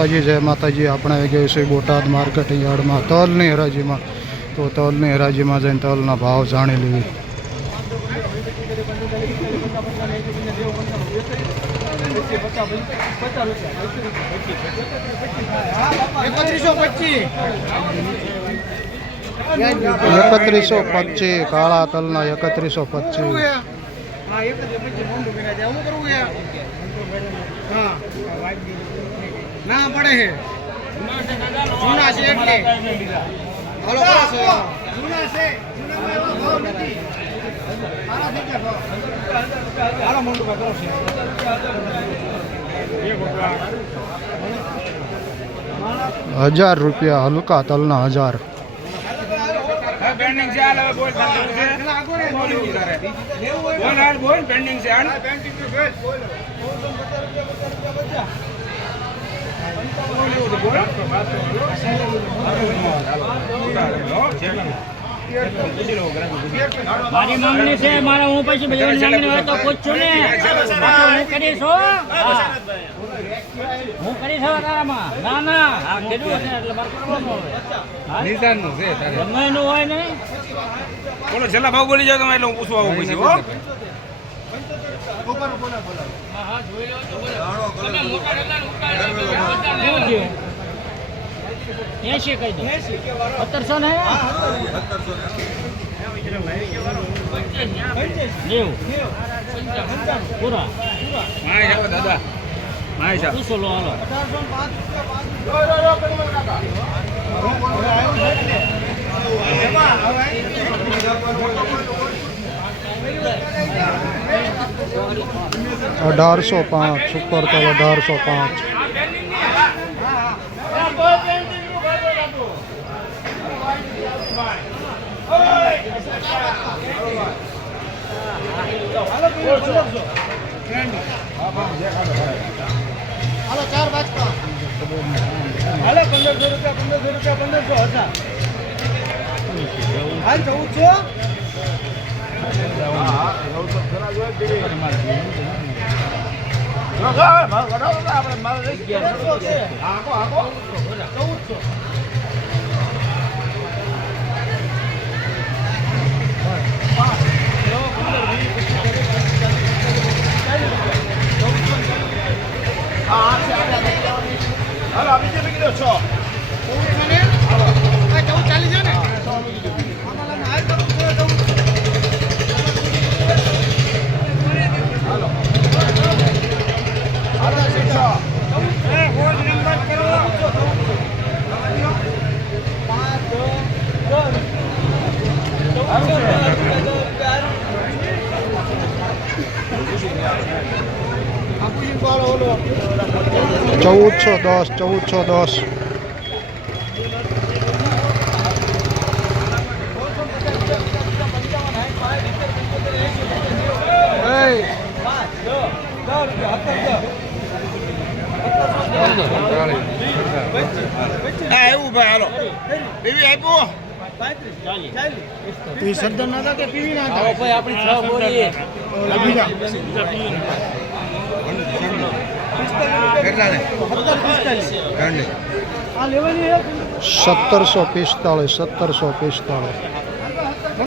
માતાજી, જય માતાજી. આપણે આવી ગયા છીએ બોટાદ માર્કેટ યાર્ડમાં તલની હરાજીમાં તો તલની હરાજીમાં જઈને તલના ભાવ જાણી લેવી એકત્રીસો પચીસ, કાળા તલના એકત્રીસો પચીસ. હા. છે છે ના પડે હે. જૂના છે એટલે. હાલો જૂના છે. ભાવ નથી હાલો ભાઈ કરો હજાર રૂપિયા હલકા તલના હજાર. પેન્ડિંગ છે હાલ બોલ બોલ ઊભી તારે. બોલ હાલ બોલ પેન્ડિંગ છે મારી માંગણી છે મારે હું પછી માંગણી હોય તો પૂછું ને. હું કરીશ હું? કરીશ તારામાં? ના ના. આ કીધું છે એટલે મારે કરવાનું હવે. હા? છે તારે. હોય ને? બોલો છેલ્લા ભાવ બોલી જાવ તમે એટલે હું પૂછવા આવું પછી હો? શું થયું એસી કહી દો. સત્તરસો ને? નેવું. પૂરા. દાદા. પૂછો લો હાલો. અઢારસો પાંચ સુપર તલ અઢારસો પાંચ. હાલો ચાર બાજકા હાલો પંદરસો રૂપિયા પંદરસો રૂપિયા પંદરસો હજાર હાલ ચૌદસો ચૌદ છે ને દસ ચૌદ ચૌદ દસ ચૌદસો દસ હા એવું ભાઈ હાલો. એવી આપ્યું એ શબ્દ ના હતા કે પીવી ના હતા ભાઈ આપણી છ હે સત્તરસો પિસ્તાળીસ સત્તરસો પિસ્તાળીસ.